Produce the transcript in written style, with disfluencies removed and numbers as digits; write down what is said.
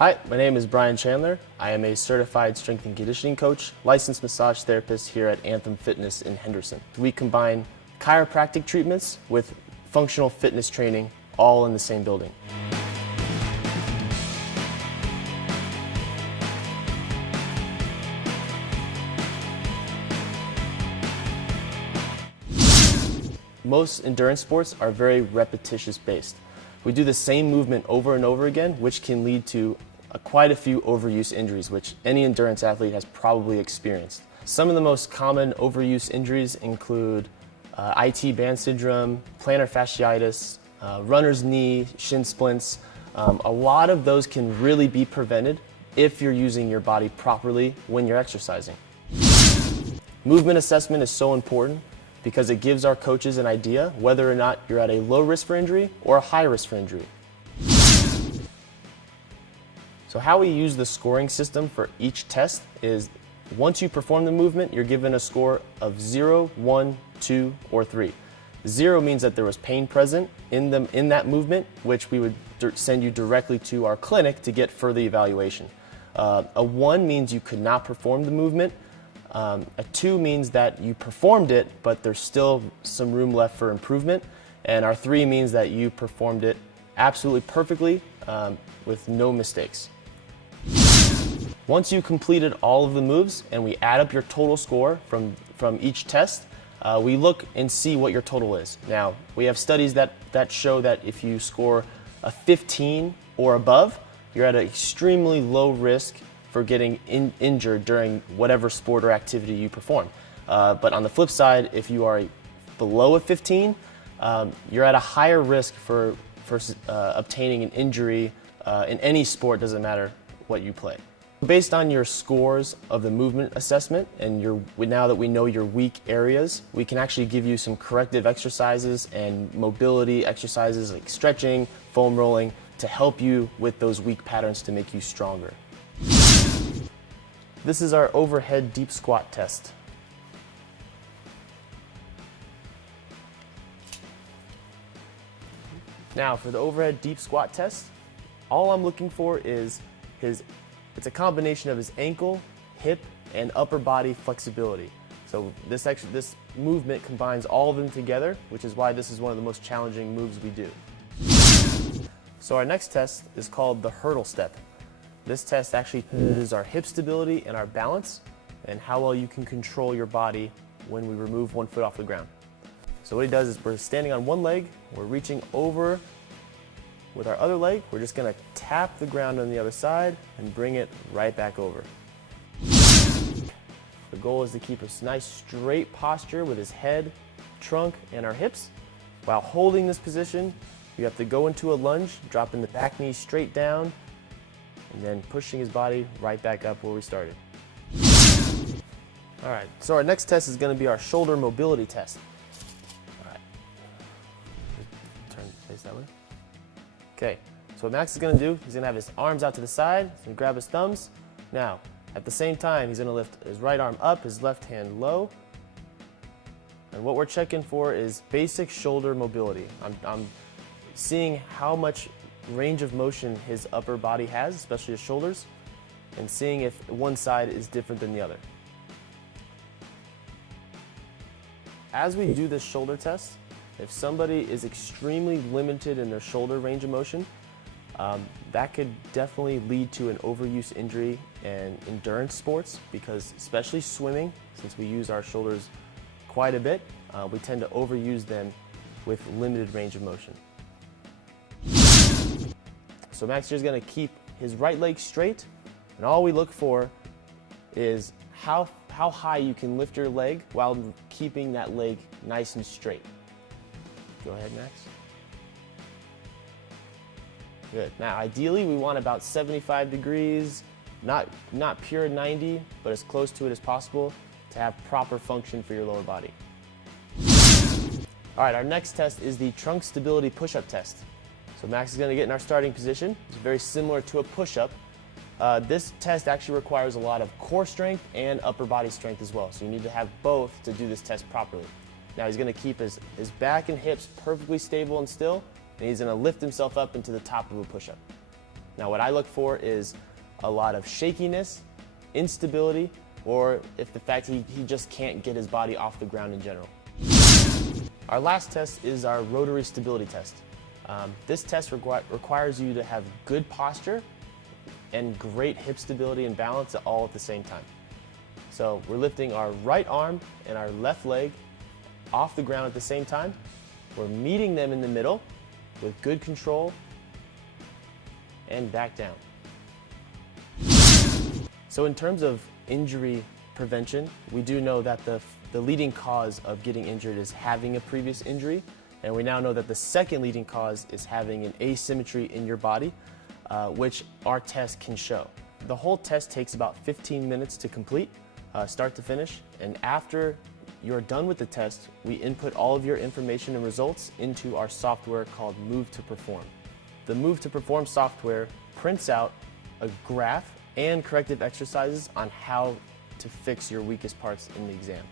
Hi, my name is Brian Chandler. I am a certified strength and conditioning coach, licensed massage therapist here at Anthem Fitness in Henderson. We combine chiropractic treatments with functional fitness training all in the same building. Most endurance sports are very repetitious based. We do the same movement over and over again, which can lead to quite a few overuse injuries, which any endurance athlete has probably experienced. Some of the most common overuse injuries include IT band syndrome, plantar fasciitis, runner's knee, shin splints. A lot of those can really be prevented if you're using your body properly when you're exercising. Movement assessment is so important because it gives our coaches an idea whether or not you're at a low risk for injury or a high risk for injury. So how we use the scoring system for each test is once you perform the movement, you're given a score of 0, 1, 2, or 3. 0 means that there was pain present in that movement, which we would send you directly to our clinic to get further evaluation. A 1 means you could not perform the movement. A 2 means that you performed it, but there's still some room left for improvement. And our 3 means that you performed it absolutely perfectly with no mistakes. Once you completed all of the moves and we add up your total score from each test, we look and see what your total is. Now, we have studies that show that if you score a 15 or above, you're at an extremely low risk for getting injured during whatever sport or activity you perform. But on the flip side, if you are below a 15, you're at a higher risk for obtaining an injury in any sport, doesn't matter what you play. Based on your scores of the movement assessment and now that we know your weak areas, we can actually give you some corrective exercises and mobility exercises like stretching, foam rolling to help you with those weak patterns to make you stronger. This is our overhead deep squat test. Now for the overhead deep squat test, all I'm looking for is it's a combination of his ankle, hip, and upper body flexibility. So this movement combines all of them together, which is why this is one of the most challenging moves we do. So our next test is called the hurdle step. This test actually is our hip stability and our balance and how well you can control your body when we remove one foot off the ground. So what he does is we're standing on one leg, we're reaching over with our other leg, we're just going to tap the ground on the other side and bring it right back over. The goal is to keep a nice straight posture with his head, trunk, and our hips. While holding this position, you have to go into a lunge, dropping the back knee straight down, and then pushing his body right back up where we started. All right, so our next test is going to be our shoulder mobility test. All right, turn face that way. Okay, so what Max is going to do, he's going to have his arms out to the side, he's going to grab his thumbs. Now, at the same time, he's going to lift his right arm up, his left hand low. And what we're checking for is basic shoulder mobility. I'm seeing how much range of motion his upper body has, especially his shoulders, and seeing if one side is different than the other. As we do this shoulder test, if somebody is extremely limited in their shoulder range of motion, that could definitely lead to an overuse injury in endurance sports because especially swimming, since we use our shoulders quite a bit, we tend to overuse them with limited range of motion. So Max here is going to keep his right leg straight, and all we look for is how high you can lift your leg while keeping that leg nice and straight. Go ahead, Max. Good. Now, ideally, we want about 75 degrees, not pure 90, but as close to it as possible to have proper function for your lower body. All right, our next test is the trunk stability push-up test. So Max is going to get in our starting position. It's very similar to a push-up. This test actually requires a lot of core strength and upper body strength as well. So you need to have both to do this test properly. Now he's going to keep his back and hips perfectly stable and still, and he's going to lift himself up into the top of a push-up. Now what I look for is a lot of shakiness, instability, or if the fact he just can't get his body off the ground in general. Our last test is our rotary stability test. This test requires you to have good posture and great hip stability and balance all at the same time. So we're lifting our right arm and our left leg off the ground at the same time. We're meeting them in the middle with good control and back down. So in terms of injury prevention, we do know that the leading cause of getting injured is having a previous injury, and we now know that the second leading cause is having an asymmetry in your body, which our test can show. The whole test takes about 15 minutes to complete, start to finish, and after you're done with the test, we input all of your information and results into our software called Move to Perform. The Move to Perform software prints out a graph and corrective exercises on how to fix your weakest parts in the exam.